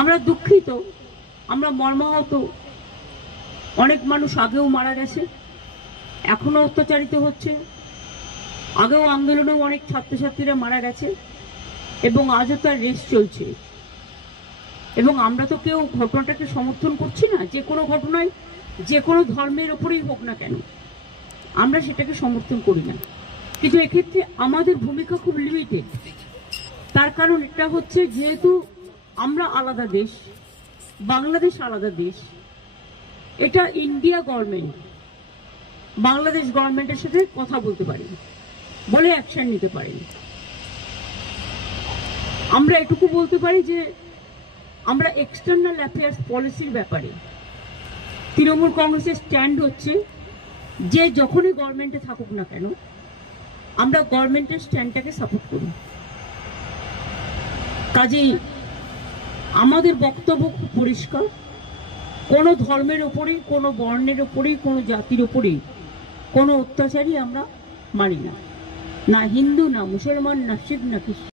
আমরা দুঃখিত, আমরা মর্মাহত। অনেক মানুষ আগেও মারা গেছে, এখনো অত্যাচারিত হচ্ছে, আগেও আন্দোলনেও অনেক ছাত্রছাত্রীরা মারা গেছে এবং আজও তার রেস চলছে। এবং আমরা তো কেউ ঘটনাটাকে সমর্থন করছি না, যে কোনো ঘটনায় যে কোনো ধর্মের ওপরেই হোক না কেন আমরা সেটাকে সমর্থন করি না, কিন্তু এক্ষেত্রে আমাদের ভূমিকা খুব লিমিটেড। তার কারণ এটা হচ্ছে, যেহেতু আমরা আলাদা দেশ, বাংলাদেশ আলাদা দেশ, এটা ইন্ডিয়া গভর্নমেন্ট বাংলাদেশ গভর্নমেন্টের সাথে কথা বলতে পারি, বলে অ্যাকশন নিতে পারি। আমরা এটুকু বলতে পারি যে আমরা এক্সটার্নাল অ্যাফেয়ার্স পলিসির ব্যাপারে তৃণমূল কংগ্রেসের স্ট্যান্ড হচ্ছে যে যখনই গভর্নমেন্টে থাকুক না কেন আমরা গভর্নমেন্টের স্ট্যান্ডটাকে সাপোর্ট করি। কাজেই আমাদের বক্তব্য খুব পরিষ্কার, কোনো ধর্মের ওপরেই, কোনো বর্ণের ওপরেই, কোনো জাতির ওপরেই কোনো অত্যাচারই আমরা মানি না, না হিন্দু, না মুসলমান, না শিখ, না খ্রিস্টান।